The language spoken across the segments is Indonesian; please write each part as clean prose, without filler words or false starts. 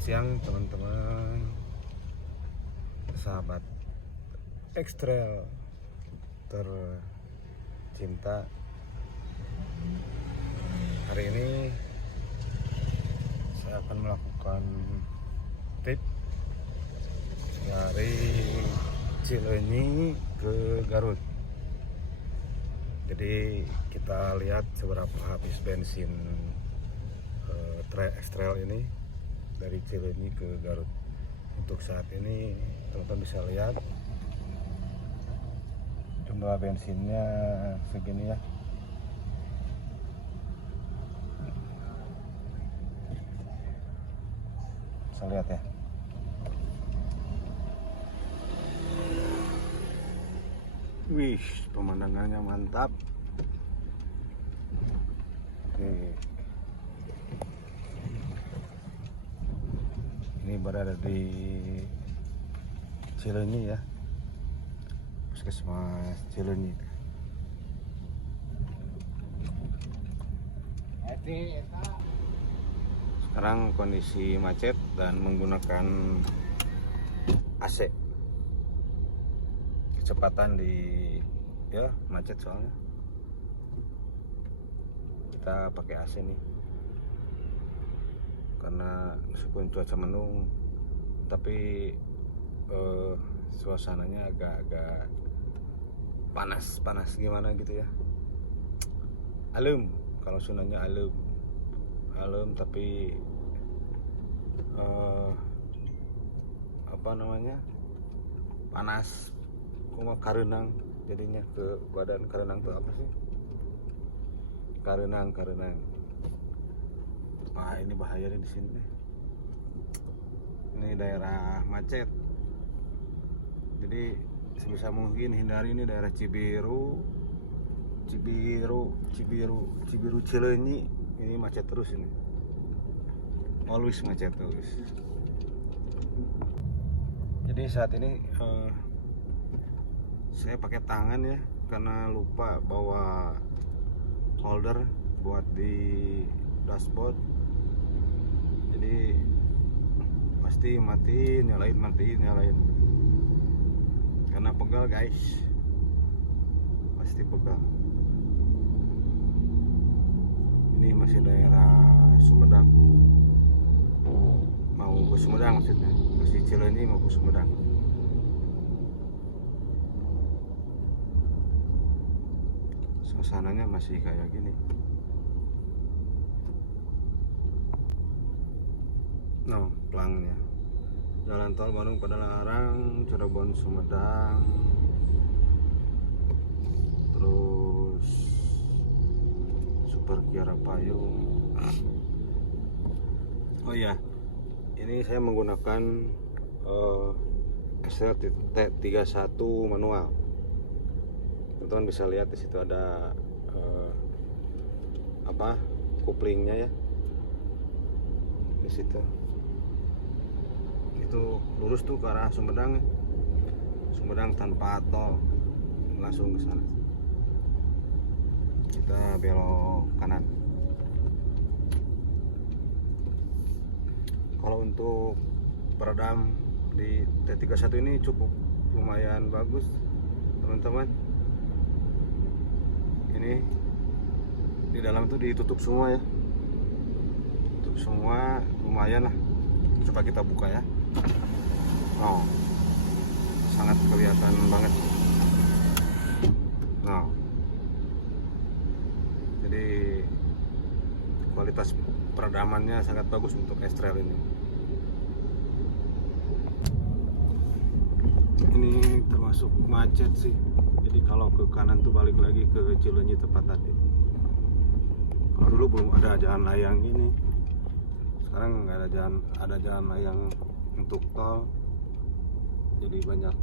Selamat siang teman-teman, sahabat ekstrail tercinta. Hari ini saya akan melakukan trip dari Cileunyi ke Garut. Jadi kita lihat seberapa habis bensin ekstrail ini dari Cileunyi ke Garut. Untuk saat ini teman-teman bisa lihat jumlah bensinnya segini ya. Bisa lihat ya. Wih, pemandangannya mantap. Nih. Ini berada di Cileunyi ya, Puskesmas Cileunyi. Sekarang kondisi macet dan menggunakan AC. Kecepatan di macet soalnya. Kita pakai AC nih. Karena meskipun cuaca mendung, tapi suasananya agak panas gimana gitu ya. Alem, kalau Sundanya alem tapi panas, karenang jadinya ke badan. Karenang tuh apa sih? Karenang. Wah, ini bahaya di sini. Ini daerah macet. Jadi sebisa mungkin hindari ini daerah Cibiru Cileunyi. Ini macet terus ini. Always macet terus. Jadi saat ini saya pakai tangan ya, karena lupa bawa holder buat di dashboard. Jadi pasti matiin nyalain karena pegal guys, pasti pegal. Ini masih daerah Sumedang, mau ke Sumedang maksudnya, masih Cileunyi mau ke Sumedang. Suasananya masih kayak gini. Pelangnya jalan tol Bandung Padalarang, Cirebon Sumedang, terus Super Kiara Payung. Oh iya, ini saya menggunakan SR-31 manual. Teman-teman bisa lihat di situ ada kuplingnya ya, di situ. Itu lurus tuh ke arah Sumedang tanpa tol, langsung ke sana. Kita belok kanan. Kalau untuk peredam di T31 ini cukup lumayan bagus teman-teman. Ini di dalam itu ditutup semua ya, tutup semua, lumayan lah. Coba kita buka ya. Sangat kelihatan banget. Jadi kualitas peredamannya sangat bagus untuk ekstrail ini. Ini termasuk macet sih. Jadi kalau ke kanan tuh balik lagi ke Cileunyi tempat tadi. Kalau dulu belum ada jalan layang ini. Sekarang nggak ada jalan layang untuk tol. Jadi banyak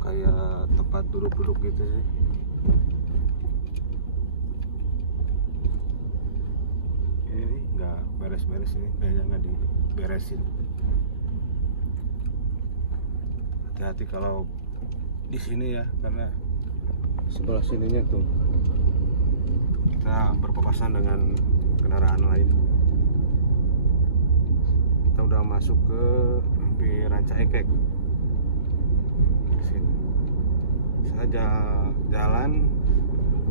kayak tempat duduk gitu sih. Ini nggak beres-beres, ini kayaknya nggak diberesin. Hati-hati kalau di sini ya, karena sebelah sininya tuh kita berpapasan dengan kendaraan lain. kita udah masuk ke Ranca Ekek. Sini saya jalan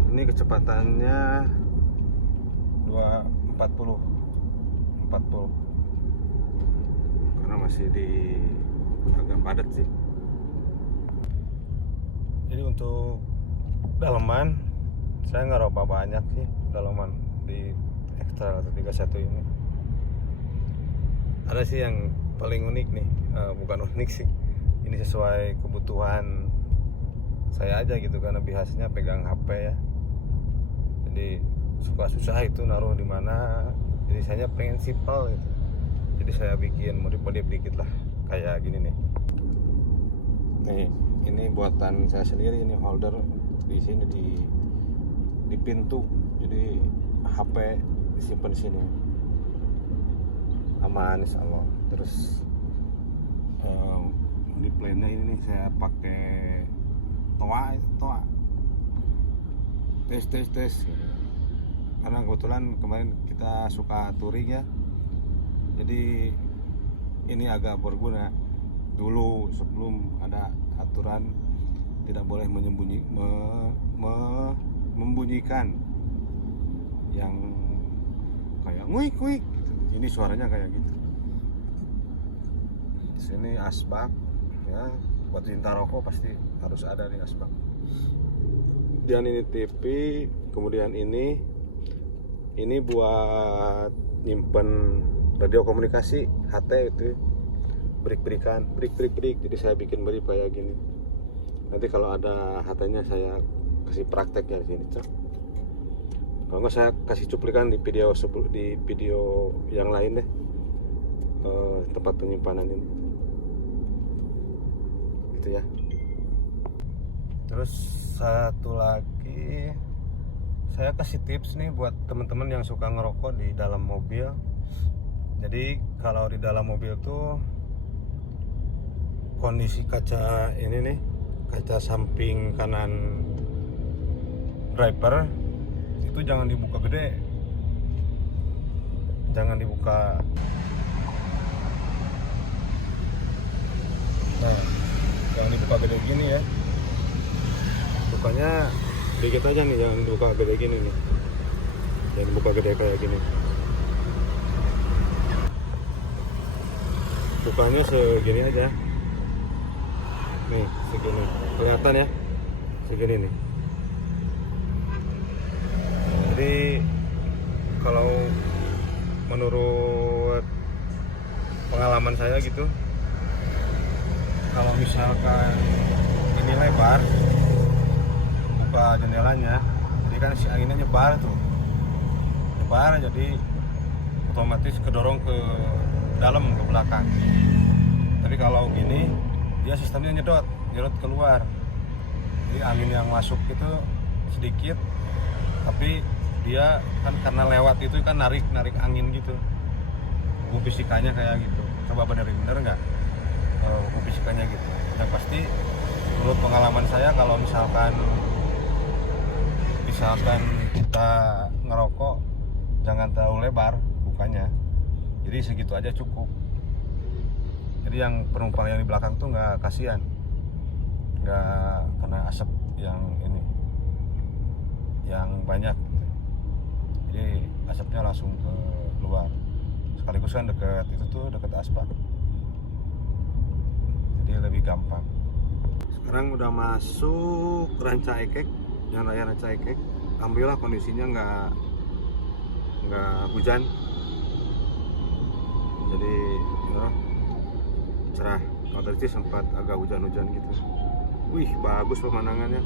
ini kecepatannya 240 karena masih agak padat sih. Jadi untuk dalaman saya nggak roba banyak sih, dalaman di Extrail 31 ini. Ada sih yang paling unik nih, bukan unik sih, ini sesuai kebutuhan saya aja gitu, karena biasanya pegang HP ya, jadi suka susah itu naruh di mana. Jadi saya pengen simple gitu, jadi saya bikin modif dikit lah kayak gini nih. Ini buatan saya sendiri, ini holder di sini di pintu, jadi HP disimpan di sini aman insya Allah. Terus di plane ini nih saya pakai toa tes karena kebetulan kemarin kita suka touring ya, jadi ini agak berguna. Dulu sebelum ada aturan tidak boleh membunyikan yang kayak nguik gitu. Ini suaranya kayak gitu. Di sini asbak ya, buat tinta rokok pasti harus ada di asbak. Dan ini TV, kemudian ini buat nyimpen radio komunikasi HT itu, break, jadi saya bikin beri kayak gini. Nanti kalau ada HT-nya saya kasih praktek ya di sini. Kalau nggak saya kasih cuplikan di video yang lain deh, tempat penyimpanan ini gitu ya. Terus satu lagi saya kasih tips nih buat teman-teman yang suka ngerokok di dalam mobil. Jadi kalau di dalam mobil tuh kondisi kaca ini nih, kaca samping kanan driver itu jangan dibuka gede, jangan dibuka. Nah, jangan dibuka gede gini ya, bukanya dikit aja nih, jangan dibuka gede gini nih, jangan buka gede kayak gini, bukanya segini aja nih, segini kelihatan ya, segini nih. Jadi kalau menurut pengalaman saya gitu, kalau misalkan ini lebar, buka jendelanya, jadi kan si anginnya nyebar, jadi otomatis kedorong ke dalam, ke belakang. Tapi kalau gini dia sistemnya nyedot keluar, jadi angin yang masuk itu sedikit, tapi dia kan karena lewat itu kan narik angin gitu. Buku fisikanya kayak gitu, coba bener nggak buku fisikanya gitu. Yang pasti menurut pengalaman saya, kalau misalkan kita ngerokok jangan terlalu lebar bukanya, jadi segitu aja cukup. Jadi yang penumpang yang di belakang tuh nggak kasihan, nggak kena asap yang ini yang banyak, jadi asapnya langsung ke luar. Sekaligus kan deket aspal, jadi lebih gampang. Sekarang udah masuk Ranca Ekek, Jalan Raya Ranca Ekek. Alhamdulillah kondisinya nggak hujan, jadi cerah. Kalau tadi sempat agak hujan-hujan gitu. Wih, bagus pemandangannya.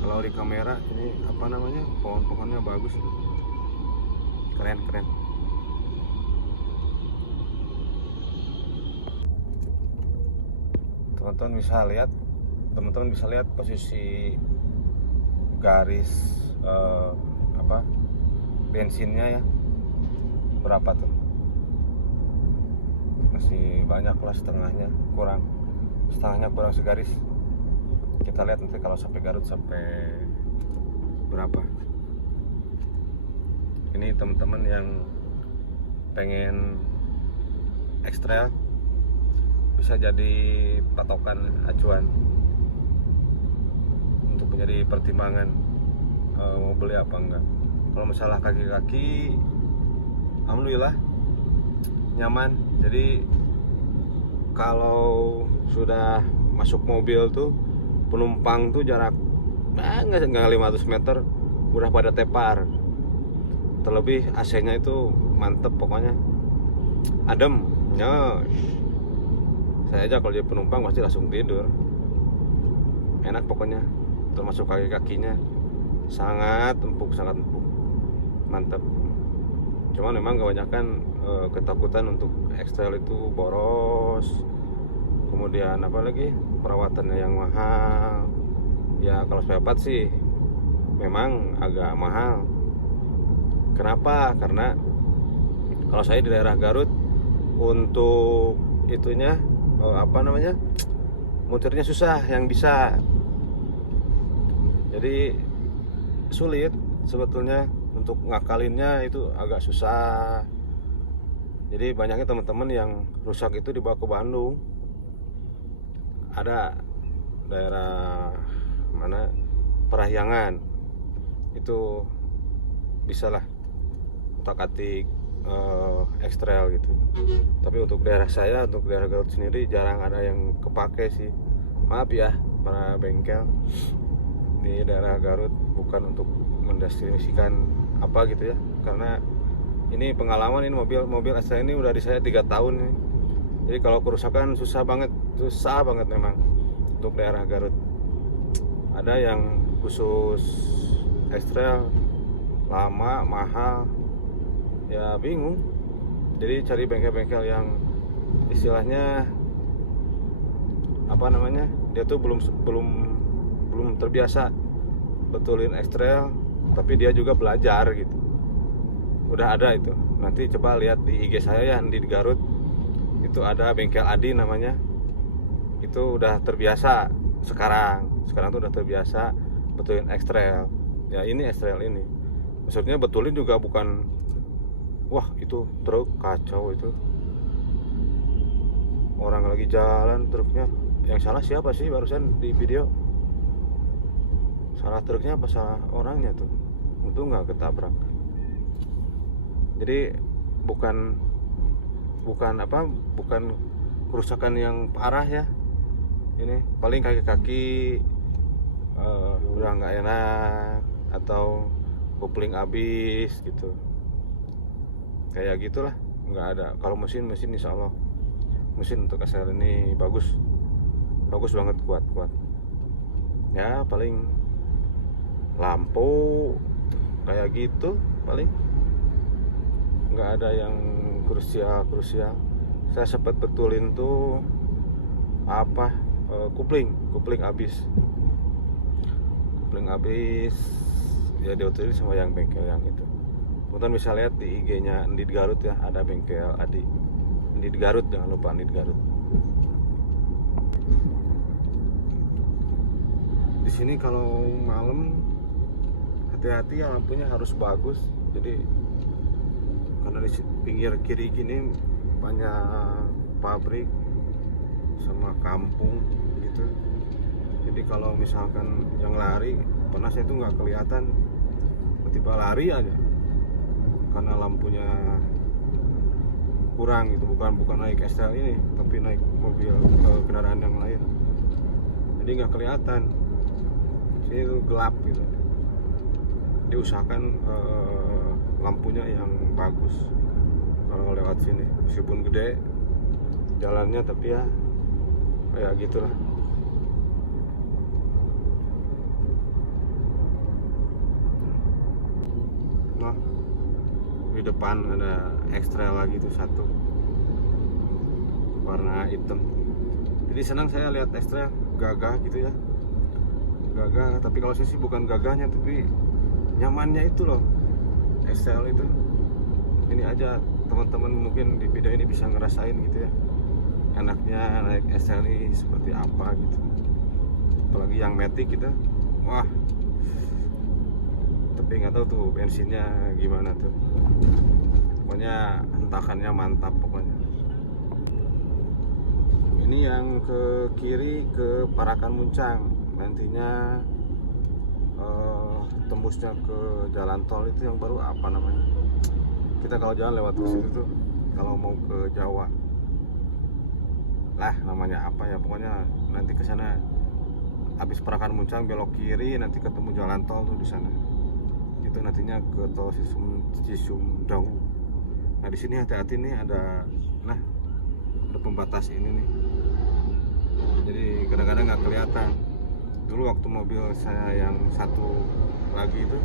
Kalau di kamera ini apa namanya, pohon-pohonnya bagus, keren. Teman-teman bisa lihat posisi garis bensinnya ya, berapa tuh, masih banyak lah, setengahnya kurang segaris. Kita lihat nanti kalau sampai Garut sampai berapa. Ini teman-teman yang pengen X-Trail bisa jadi patokan acuan untuk menjadi pertimbangan mau beli apa enggak. Kalau masalah kaki-kaki, alhamdulillah nyaman. Jadi kalau sudah masuk mobil tuh penumpang tuh jarak nggak 500 meter udah pada tepar. Terlebih AC-nya itu mantep, pokoknya adem. Saya aja kalau jadi penumpang pasti langsung tidur. Enak pokoknya, termasuk kaki-kakinya sangat empuk, mantap. Cuman memang kebanyakan ketakutan untuk X-Trail itu boros, kemudian apalagi perawatannya yang mahal. Ya kalau spare part sih memang agak mahal. Kenapa? Karena kalau saya di daerah Garut untuk itunya muternya susah yang bisa. Jadi sulit sebetulnya untuk ngakalinnya, itu agak susah. Jadi banyaknya teman-teman yang rusak itu dibawa ke Bandung. Ada daerah mana Parahyangan itu bisalah utak-atik X-Trail gitu. Tapi untuk daerah saya, untuk daerah Garut sendiri jarang ada yang kepake sih. Maaf ya para bengkel di daerah Garut, bukan untuk mendeskripsikan apa gitu ya, karena ini pengalaman. Ini mobil X-Trail ini udah di saya 3 tahun nih. Jadi kalau kerusakan susah banget memang untuk daerah Garut. Ada yang khusus X-Trail lama, mahal, ya bingung. Jadi cari bengkel-bengkel yang istilahnya dia tuh belum terbiasa betulin X-Trail, tapi dia juga belajar gitu. Udah ada itu, nanti coba lihat di IG saya ya, di Garut itu ada bengkel Adi namanya. Itu udah terbiasa sekarang tuh udah terbiasa betulin X-Trail. Ya ini X-Trail ini maksudnya betulin juga bukan wah itu truk kacau, itu orang lagi jalan truknya. Yang salah siapa sih barusan di video? Salah truknya apa salah orangnya tuh? Untung nggak ketabrak. Jadi bukan kerusakan yang parah ya. Ini paling kaki-kaki udah nggak enak, atau kopling habis gitu, kayak gitulah. Nggak ada. Kalau mesin insya Allah mesin untuk X-Trail ini bagus banget, kuat ya. Paling lampu kayak gitu, paling nggak ada yang krusial. Saya sempat betulin tuh kupling habis ya, dibetulin sama yang bengkel yang itu. Teman-teman bisa lihat di IG-nya Endit Garut ya, ada bengkel Adi Endit Garut, jangan lupa Endit Garut. Di sini kalau malam hati-hati ya, lampunya harus bagus. Jadi karena di pinggir kiri gini banyak pabrik sama kampung gitu. Jadi kalau misalkan yang lari, pernah saya itu nggak kelihatan, tiba-tiba lari aja karena lampunya kurang gitu. Bukan naik X-Trail ini, tapi naik mobil kendaraan yang lain, jadi nggak kelihatan. Sini itu gelap gitu. Diusahakan lampunya yang bagus kalau lewat sini, meskipun gede jalannya, tapi ya kayak gitulah. Nah, di depan ada X-Trail lagi tuh satu warna hitam. Jadi senang saya lihat X-Trail gagah gitu ya, gagah. Tapi kalau saya sih bukan gagahnya, tapi nyamannya itu loh. X-Trail itu ini aja, teman-teman mungkin di video ini bisa ngerasain gitu ya, enaknya naik X-Trail ini seperti apa gitu. Apalagi yang Matic gitu, wah. Tapi nggak tahu tuh bensinnya gimana tuh. Pokoknya hentakannya mantap pokoknya. Ini yang ke kiri ke Parakan Muncang, nantinya tembusnya ke jalan tol itu yang baru apa namanya? Kita kalau jalan lewat ke situ tuh, kalau mau ke Jawa lah namanya apa ya, pokoknya nanti ke sana habis Parakan Muncang belok kiri nanti ketemu jalan tol tuh di sana. Itu nantinya ke tol Cisumdawu. Nah di sini hati-hati nih, ada pembatas ini nih. Jadi kadang-kadang nggak kelihatan. Dulu waktu mobil saya yang satu lagi itu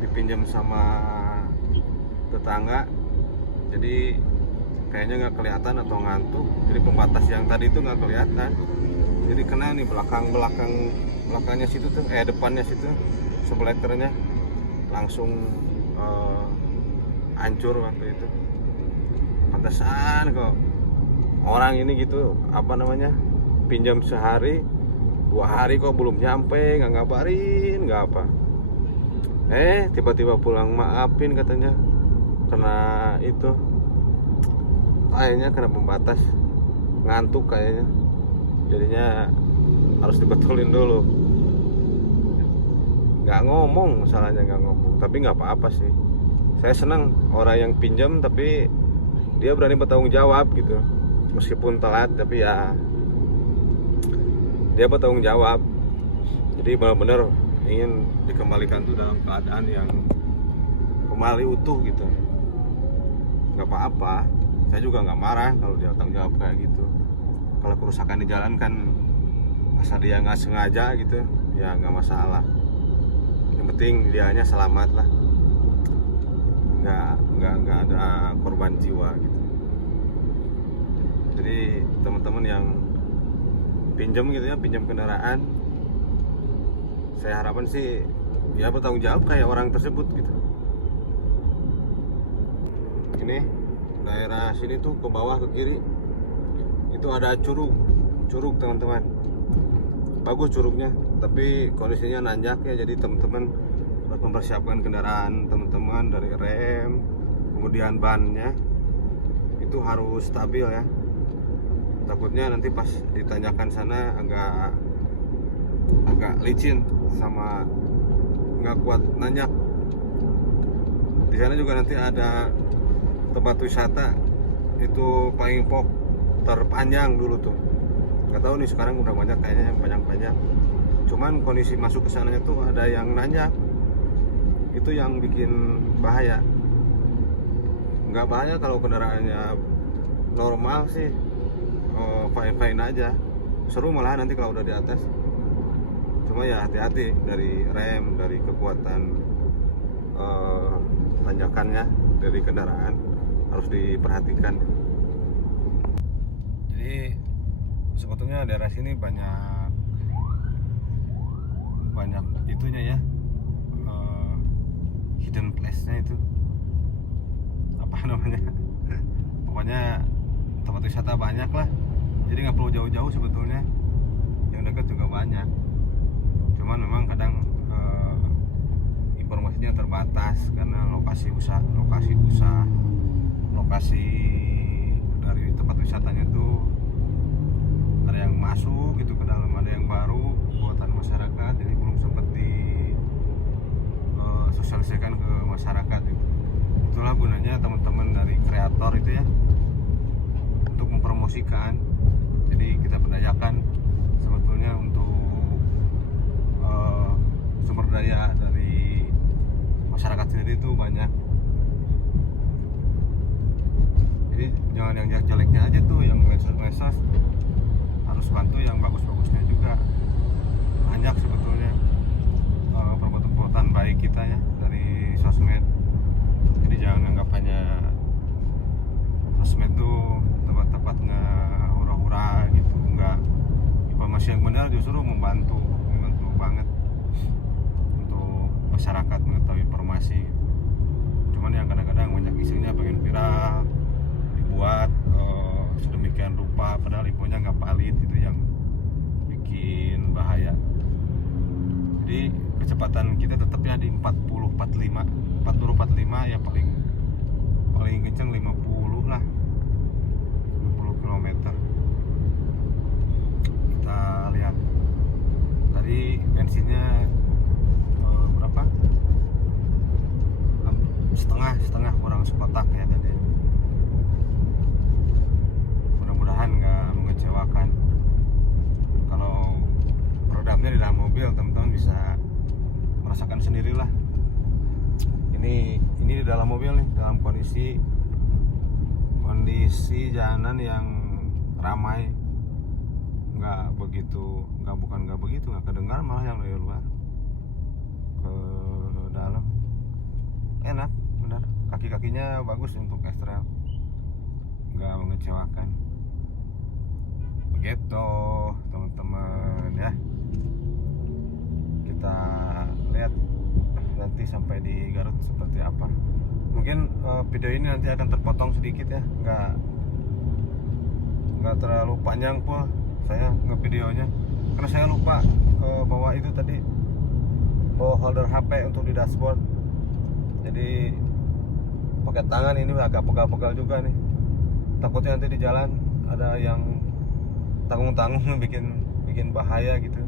dipinjam sama tetangga, jadi kayaknya nggak kelihatan atau ngantuk, jadi pembatas yang tadi itu nggak kelihatan, jadi kena nih belakangnya situ tuh, depannya situ subleternya langsung hancur waktu itu. Pantesan kok orang ini gitu, apa namanya, pinjam sehari 2 hari kok belum nyampe, nggak ngabarin, nggak apa. Tiba-tiba pulang maafin katanya, kena itu, kayaknya kena pembatas, ngantuk kayaknya, jadinya harus dibetulin dulu. Nggak ngomong, masalahnya nggak ngomong, tapi nggak apa-apa sih. Saya senang orang yang pinjam tapi dia berani bertanggung jawab gitu, meskipun telat tapi ya dia bertanggung jawab. Jadi benar-benar ingin dikembalikan tuh dalam keadaan yang kembali utuh gitu. Nggak apa-apa, saya juga nggak marah kalau dia tanggung jawab kayak gitu. Kalau kerusakan di jalan kan asal dia nggak sengaja gitu ya nggak masalah, yang penting dianya selamat lah, nggak ada korban jiwa gitu. Jadi teman-teman yang pinjam gitu ya, pinjam kendaraan, saya harapan sih ya bertanggung jawab kayak orang tersebut gitu. Ini daerah sini tuh ke bawah ke kiri itu ada curug teman-teman, bagus curugnya, tapi kondisinya nanjak ya. Jadi teman-teman harus mempersiapkan kendaraan teman-teman, dari rem, kemudian bannya itu harus stabil ya. Takutnya nanti pas ditanjakan sana agak licin sama nggak kuat nanjak. Di sana juga nanti ada tempat wisata itu paling pok terpanjang dulu tuh. Nggak tahu nih sekarang udah banyak kayaknya yang panjang-panjang. Cuman kondisi masuk ke sananya tuh ada yang nanjak. Itu yang bikin bahaya. Nggak bahaya kalau kendaraannya normal sih. Fine-fine aja, seru malah nanti kalau udah di atas. Cuma ya hati-hati dari rem, dari kekuatan tanjakannya dari kendaraan harus diperhatikan. Jadi sebetulnya daerah sini banyak itunya ya, hidden place-nya itu apa namanya, pokoknya tempat wisata banyak lah. Jadi nggak perlu jauh-jauh sebetulnya, yang dekat juga banyak. Cuman memang kadang informasinya terbatas karena lokasi dari tempat wisatanya tuh ada yang masuk gitu ke dalam, ada yang baru buatan masyarakat, jadi belum sempat sosialisasikan ke masyarakat gitu. Itulah gunanya teman-teman dari kreator itu ya, untuk mempromosikan. Jadi kita berdayakan sebetulnya untuk sumber daya dari masyarakat sendiri itu banyak. Jadi jangan yang jelek-jeleknya aja tuh, yang medsos harus bantu yang bagus-bagusnya juga. Banyak sebetulnya perbuatan baik kita ya dari sosmed. Jadi jangan anggap hanya sosmed tuh tempat-tempatnya hura-hura gitu, enggak. Informasi yang benar justru membantu banget untuk masyarakat mengetahui informasi. Cuman yang kadang-kadang banyak isinya pengen viral, dibuat sedemikian rupa padahal infonya nggak valid, itu yang bikin bahaya. Jadi kecepatan kita tetapnya di 40-45 ya, paling kenceng 50 lah, 50 km. setengah kurang sekotak ya tadi. Mudah-mudahan nggak mengecewakan. Kalau produknya di dalam mobil, teman-teman bisa merasakan sendirilah. Ini di dalam mobil nih, dalam kondisi jalanan yang ramai, nggak kedengaran, malah yang dari luar ke dalam enak benar. Kaki-kakinya bagus untuk ekstrem, nggak mengecewakan. Begitu teman-teman ya, kita lihat nanti sampai di Garut seperti apa. Mungkin video ini nanti akan terpotong sedikit ya, nggak terlalu panjang pun saya ngevideonya, karena saya lupa bawa itu tadi, bawa holder HP untuk di dashboard. Jadi pakai tangan ini agak pegal-pegal juga nih, takutnya nanti di jalan ada yang tanggung-tanggung bikin bahaya gitu.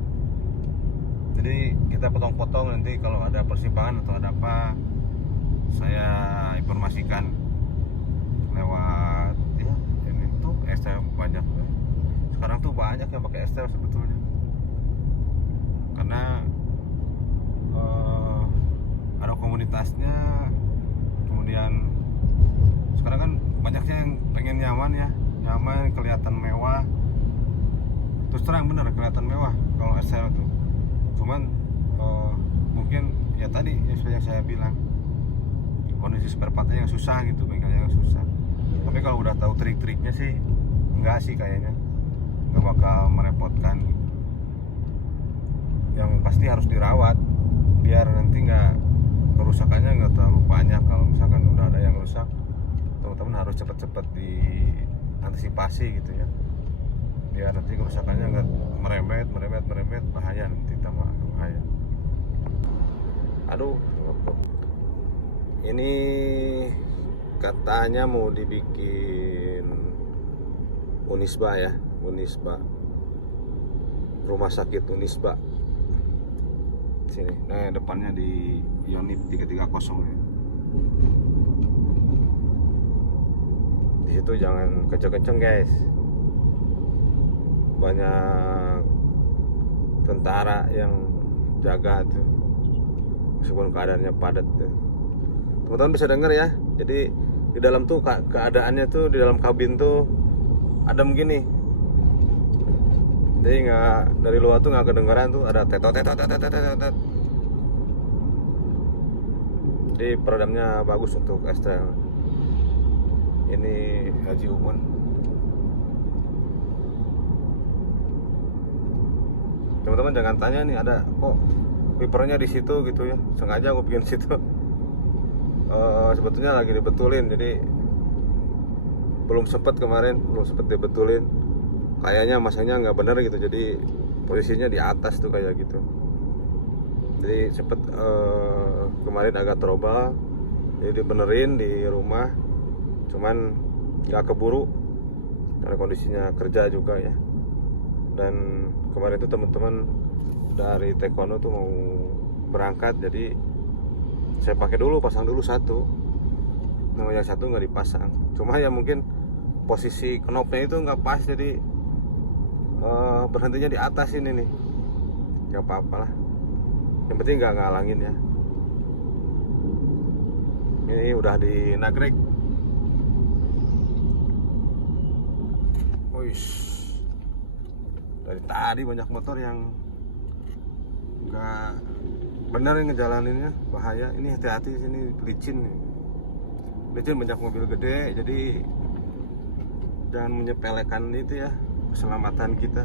Jadi kita potong-potong, nanti kalau ada persimpangan atau ada apa saya informasikan lewat ya. Ini tuh STL banyak, sekarang tuh banyak yang pakai STL sebetulnya, karena ada komunitasnya. Kemudian sekarang kan banyaknya yang pengen nyaman, kelihatan mewah. Terus terang bener kelihatan mewah kalau SL tuh. Cuman mungkin ya tadi yang saya bilang, kondisi spare partnya yang susah gitu, bengkelnya yang susah. Tapi kalau udah tahu trik-triknya sih enggak sih, kayaknya nggak bakal merepotkan. Yang pasti harus dirawat biar nanti kerusakannya nggak terlalu banyak. Kalau misalkan udah ada yang rusak, teman-teman harus cepet-cepet diantisipasi gitu ya, biar nanti kerusakannya nggak merembet, bahaya nanti, tambah bahaya. Aduh, ini katanya mau dibikin Unisba ya, rumah sakit Unisba sini. Nah, depannya di unit 330 ya. Di situ jangan kenceng-kenceng guys, banyak tentara yang jaga tuh, meskipun keadaannya padat tuh. Teman-teman bisa denger ya. Jadi di dalam tuh keadaannya tuh, di dalam kabin tuh adem gini. Jadi dari luar tuh nggak kedengeran tuh, ada tetot. Jadi peredamnya bagus untuk ekstrem. Ini Haji Umun. Teman-teman jangan tanya nih, ada kok wipernya di situ gitu ya, sengaja aku bikin situ. Sebetulnya lagi dibetulin, jadi belum sempet dibetulin. Kayaknya masangnya nggak bener gitu, jadi posisinya di atas tuh kayak gitu. Jadi sempet kemarin agak trouble, jadi dibenerin di rumah, cuman nggak keburu karena kondisinya kerja juga ya. Dan kemarin itu teman-teman dari Taekwondo tuh mau berangkat, jadi saya pasang dulu satu, mau yang satu nggak dipasang. Cuma ya mungkin posisi knopnya itu nggak pas, jadi berhentinya di atas ini nih. Nggak apa-apa lah, yang penting nggak ngalangin ya. Ini udah di nagrek. Wih, dari tadi banyak motor yang nggak bener ngejalaninnya, bahaya. Ini hati-hati, sini licin banyak mobil gede, jadi jangan menyepelekan itu ya, keselamatan kita.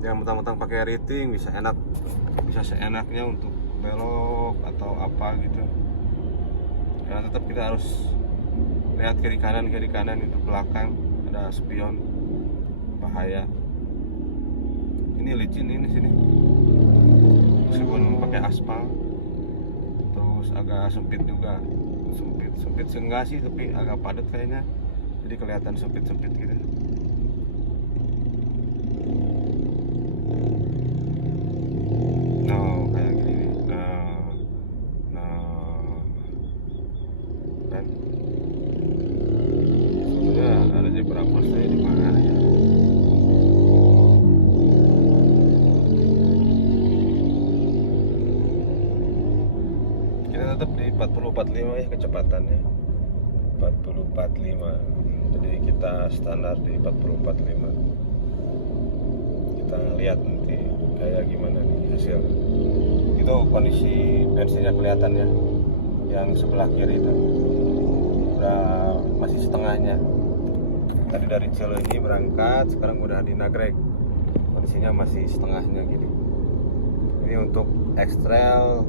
Jangan mentang-mentang pakai rating bisa seenaknya untuk belok atau apa gitu. Karena tetap kita harus lihat kiri kanan itu belakang ada spion, bahaya. Ini licin ini sini, meskipun pakai aspal. Terus agak sempit juga, sempit enggak sih, tapi agak padat kayaknya, jadi kelihatan sempit gitu. Kayak gini. kan. Sebenarnya ada zebra cross saya di mana ya. Kita tetap di 40-45 ya kecepatannya, 40-45. Jadi kita standar di 40-45. Kita lihat nanti kayak gimana nih hasil. Itu kondisi bensinnya kelihatan ya, yang sebelah kiri itu udah masih setengahnya. Tadi dari Cileunyi berangkat, sekarang udah di Nagreg, kondisinya masih setengahnya gini. Ini untuk X-Trail,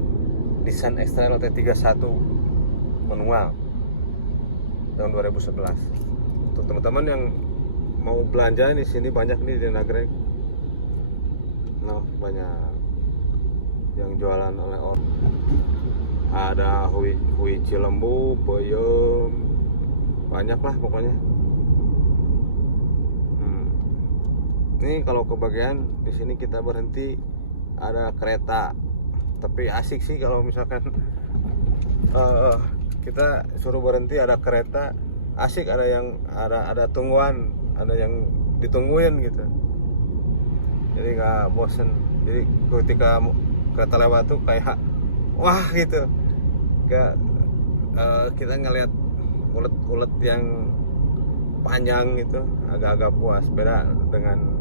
Nissan X-Trail T31 manual tahun 2011. Untuk teman-teman yang mau belanja di sini banyak nih di Nagreg. Nah, banyak yang jualan oleh-oleh. Ada hui Cilembu, Boyem, banyak lah pokoknya. Ini kalau kebagian di sini kita berhenti ada kereta, tapi asik sih kalau misalkan kita suruh berhenti ada kereta, asik, ada tungguan, ada yang ditungguin gitu. Jadi nggak bosen. Jadi ketika kereta lewat tuh kayak wah gitu, kayak kita ngeliat ulet-ulet yang panjang gitu, agak-agak puas. Beda dengan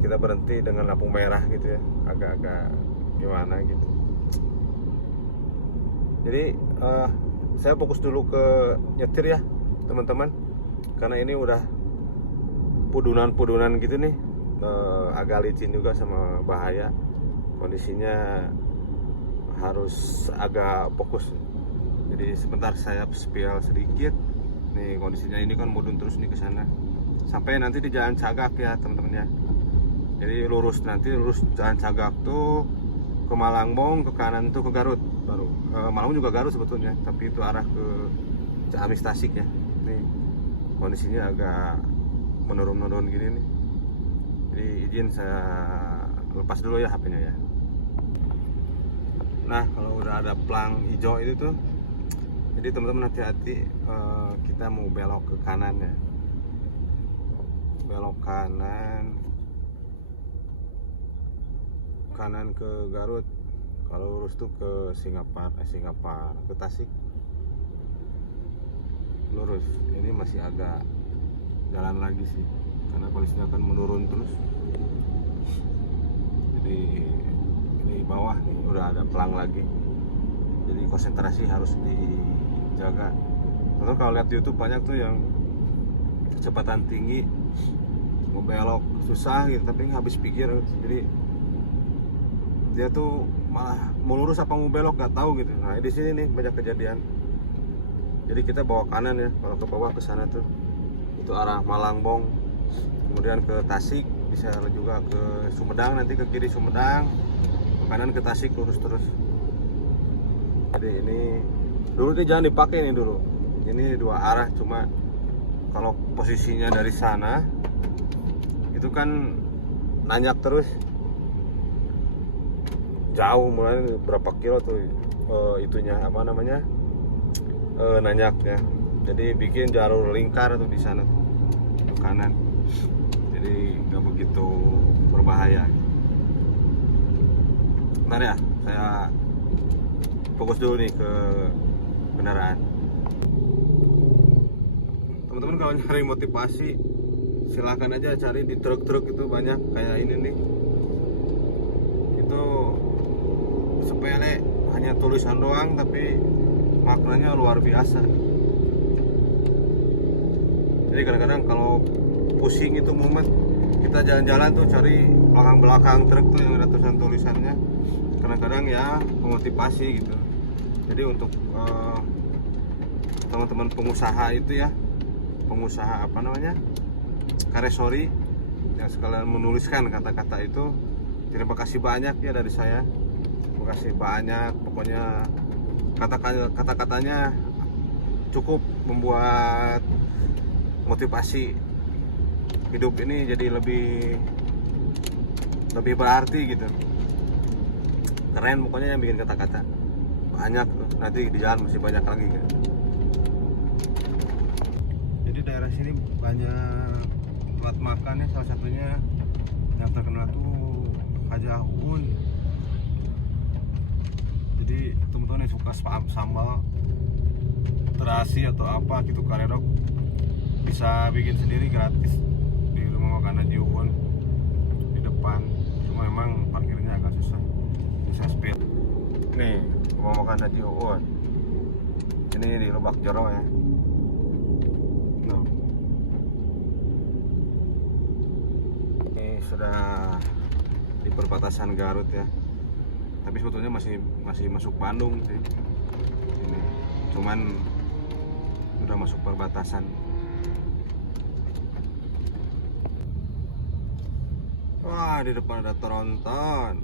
kita berhenti dengan lampu merah gitu ya, agak-agak gimana gitu. Jadi saya fokus dulu ke nyetir ya teman-teman, karena ini udah pudunan gitu nih, agak licin juga sama bahaya. Kondisinya harus agak fokus. Jadi sebentar saya spill sedikit. Nih kondisinya ini kan mudun terus nih ke sana. Sampai nanti di Jalan Cagak ya teman-teman ya. Jadi lurus Jalan Cagak tuh ke Malangbong, ke kanan tuh ke Garut baru. Malangbong juga Garut sebetulnya, tapi itu arah ke Ciamis Tasik ya. Nih kondisinya agak menurun gini nih. Jadi izin saya lepas dulu ya HP-nya ya. Nah, kalau udah ada pelang hijau itu tuh, jadi teman-teman hati-hati, kita mau belok ke kanan ya. Belok kanan ke Garut. Kalau lurus tuh ke Singapura, ke Tasik. Lurus. Ini masih agak jalan lagi sih, karena kondisinya akan menurun terus. Jadi di bawah nih udah ada pelang lagi. Jadi konsentrasi harus dijaga. Terus kalau lihat di YouTube banyak tuh yang kecepatan tinggi mau belok susah gitu, tapi nggak habis pikir. Jadi dia tuh malah mau lurus apa mau belok nggak tahu gitu. Nah di sini nih banyak kejadian. Jadi kita bawa kanan ya, kalau ke bawah ke sana tuh itu arah Malangbong, kemudian ke Tasik, bisa juga ke Sumedang, nanti ke kiri Sumedang, ke kanan ke Tasik, lurus terus. Jadi ini dulu ini jangan dipakai nih dulu. Ini dua arah, cuma kalau posisinya dari sana itu kan nanjak terus jauh, mulai berapa kilo tuh itunya apa namanya nanjaknya. Jadi bikin jalur lingkar tuh di sana ke kanan, jadi nggak begitu berbahaya. Bentar ya, saya fokus dulu nih ke kendaraan. Teman-teman kalau nyari motivasi silahkan aja cari di truk-truk, itu banyak kayak ini nih. Itu sepele, hanya tulisan doang tapi maknanya luar biasa. Jadi kadang-kadang kalau pusing itu mumet, kita jalan-jalan tuh cari belakang-belakang truk tuh yang ada tulisan-tulisannya, kadang-kadang ya memotivasi gitu. Jadi untuk teman-teman pengusaha itu ya, pengusaha apa namanya, karesori yang sekalian menuliskan kata-kata itu, terima kasih banyak ya dari saya. Terima kasih banyak, pokoknya kata-katanya cukup membuat motivasi hidup ini jadi lebih berarti gitu. Keren pokoknya yang bikin kata-kata. banyak, nanti di jalan masih banyak lagi kan. Jadi daerah sini banyak tempat makan ya, salah satunya yang terkenal tuh Hajah Uun. Jadi teman-teman yang suka sambal terasi atau apa gitu karedok bisa bikin sendiri gratis di rumah makan Haji Uun di depan. Cuma memang parkirnya agak susah, bisa speed. Nih rumah makan Haji Uun ini di Lebak Jero ya. Ini sudah di perbatasan Garut ya, tapi sebetulnya masih masuk Bandung sih ini, cuman udah masuk perbatasan. Wah, di depan ada tronton,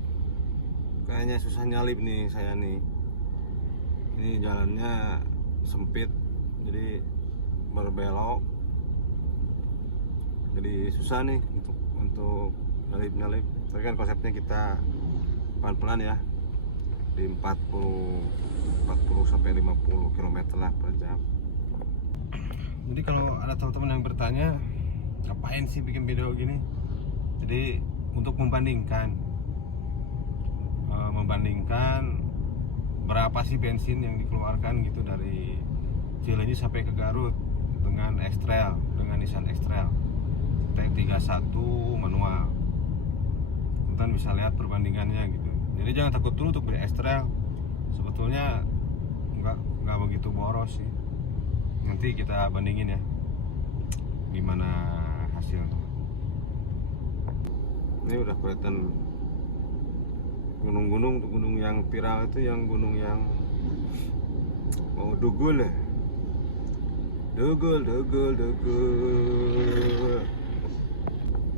kayaknya susah nyalip nih saya nih. Ini jalannya sempit, jadi berbelok, jadi susah nih untuk nyalip. Tapi kan konsepnya kita pelan-pelan ya, di 40 sampai 50 km lah per jam. Jadi kalau ada teman-teman yang bertanya ngapain sih bikin video gini, jadi untuk membandingkan berapa sih bensin yang dikeluarkan gitu dari Cileunyi sampai ke Garut dengan X-Trail, dengan Nissan X-Trail T31 manual. Teman bisa lihat perbandingannya gitu. Jadi jangan takut dulu untuk beli X-Trail, sebetulnya nggak begitu boros sih. Nanti kita bandingin ya gimana hasilnya. Ini udah kelihatan gunung-gunung tuh, gunung yang viral itu yang gunung yang mau Dugul ya. Dugul.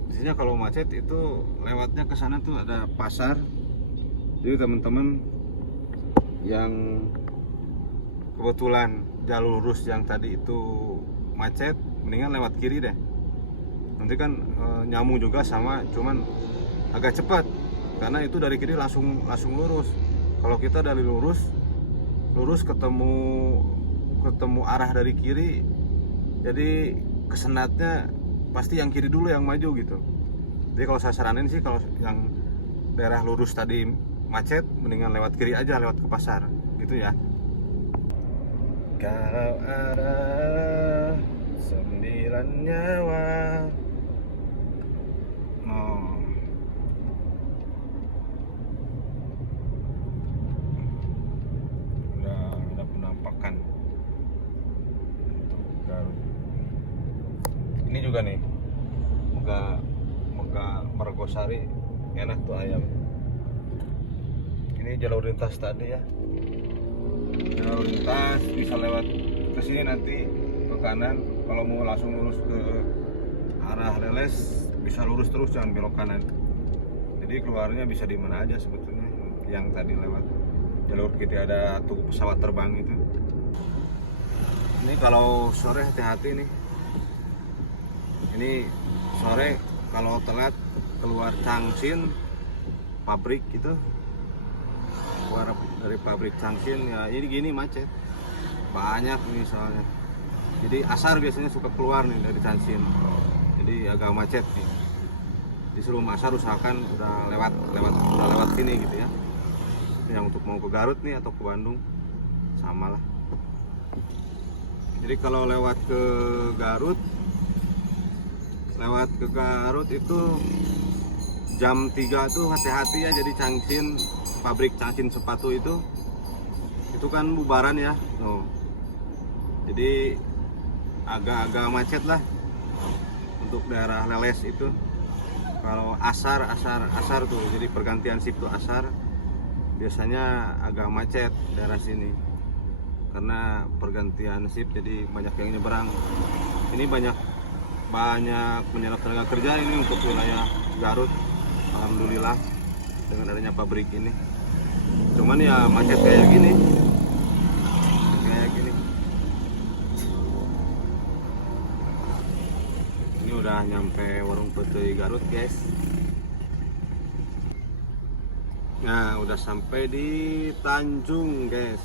Biasanya kalau macet itu lewatnya ke sana tuh ada pasar. Jadi teman-teman yang kebetulan jalur lurus yang tadi itu macet, mendingan lewat kiri deh. Nanti kan nyambung juga sama, cuman agak cepat karena itu dari kiri langsung lurus. Kalau kita dari lurus ketemu arah dari kiri, jadi kesenatnya pasti yang kiri dulu yang maju gitu. Jadi kalau saya saranin sih, kalau yang daerah lurus tadi macet, mendingan lewat kiri aja, lewat ke pasar gitu ya. Kalau ada 9 nyawa, udah penampakan untuk Garut. Ini juga nih Mega Margosari, enak tuh ayam. Ini jalur lintas tadi ya, jalur lintas bisa lewat ke sini, nanti ke kanan. Kalau mau langsung lurus ke arah Leles bisa lurus terus, jangan belok kanan. Jadi keluarnya bisa di mana aja sebetulnya. Yang tadi lewat jalur kita ada tugu pesawat terbang itu. Ini kalau sore hati-hati nih. Ini sore kalau telat keluar Changsin pabrik itu, keluar dari pabrik Changsin ya, ini gini macet banyak nih soalnya. Jadi asar biasanya suka keluar nih dari Changsin, jadi agak macet nih. Disuruh asar usahakan udah lewat sini gitu ya. Yang untuk mau ke Garut nih atau ke Bandung sama lah. Jadi kalau lewat ke Garut itu jam 3 tuh hati-hati ya. Jadi Changsin, pabrik Changsin sepatu itu kan bubaran ya. Jadi agak macet lah untuk daerah Leles itu. Kalau asar tuh, jadi pergantian shift tuh asar, biasanya agak macet daerah sini karena pergantian shift, jadi banyak yang nyeberang. Ini banyak menyerap tenaga kerja ini untuk wilayah Garut, alhamdulillah dengan adanya pabrik ini. Cuman ya macet kayak gini. Ini udah nyampe warung Putri Garut guys. Nah udah sampai di Tanjung guys.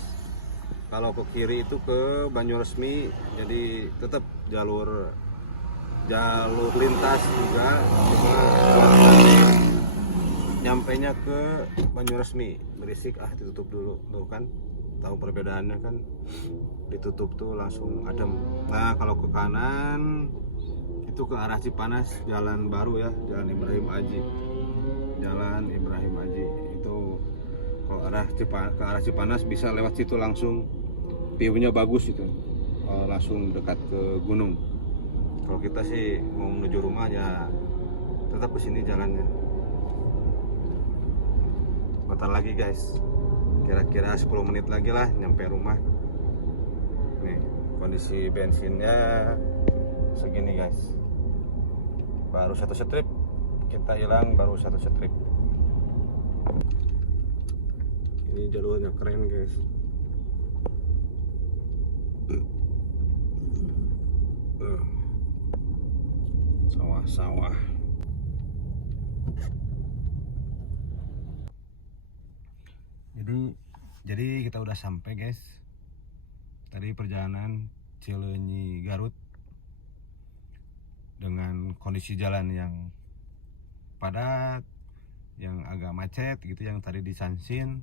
kalau ke kiri itu ke Banyuresmi, jadi tetap jalur lintas juga, cuma nyampainya ke Banyuresmi berisik ditutup dulu tuh kan, tahu perbedaannya kan, ditutup tuh langsung adem. Nah kalau ke kanan itu ke arah Cipanas, jalan baru ya, jalan Ibrahim Aji, itu kalau ke arah Cipanas bisa lewat situ langsung, view-nya bagus itu, langsung dekat ke gunung. Kalau kita sih mau menuju rumah ya tetap ke sini jalannya. Bentar lagi guys, kira-kira 10 menit lagi lah nyampe rumah. Nih kondisi bensinnya segini guys, baru 1 strip kita hilang, baru 1 strip. Ini jalurnya keren guys. Sawah-sawah. Jadi kita udah sampai guys. Tadi perjalanan Cileunyi Garut dengan kondisi jalan yang padat, yang agak macet gitu, yang tadi di Sansin.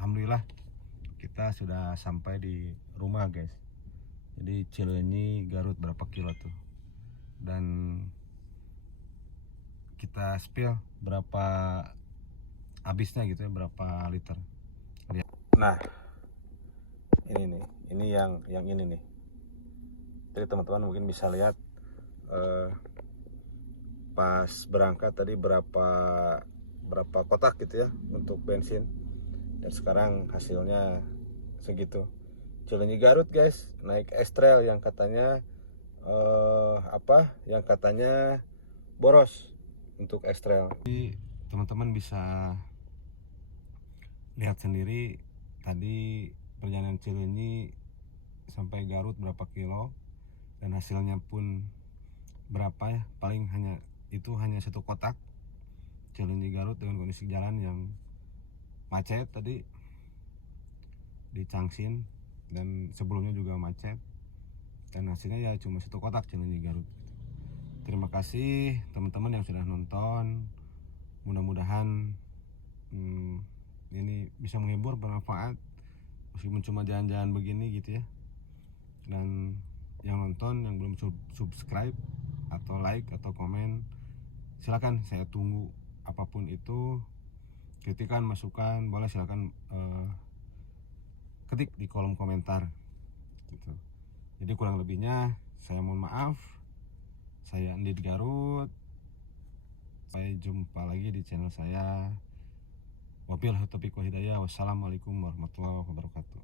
Alhamdulillah kita sudah sampai di rumah guys. Jadi Cileunyi Garut berapa kilo tuh, dan kita spill berapa habisnya gitu ya, berapa liter. Nah ini yang ini nih, jadi teman-teman mungkin bisa lihat pas berangkat tadi berapa kotak gitu ya untuk bensin, dan sekarang hasilnya segitu. Cileunyi Garut guys, naik X-Trail yang katanya yang katanya boros untuk X-Trail. Jadi teman-teman bisa lihat sendiri tadi perjalanan Cileunyi sampai Garut berapa kilo, dan hasilnya pun berapa ya, paling hanya 1 kotak Cileunyi Garut dengan kondisi jalan yang macet tadi di Cangsin, dan sebelumnya juga macet, dan hasilnya ya cuma 1 kotak Cileunyi Garut. Terima kasih teman-teman yang sudah nonton, mudah-mudahan ini bisa menghibur, bermanfaat, meskipun cuma jalan-jalan begini gitu ya. Dan yang nonton, yang belum subscribe atau like atau komen, silakan, saya tunggu apapun itu, kritikan, masukan, boleh silakan ketik di kolom komentar gitu. Jadi kurang lebihnya saya mohon maaf. Saya Andi di Garut. Sampai jumpa lagi di channel saya. Wabillahi taufiq wal hidayah. Wassalamualaikum warahmatullahi wabarakatuh.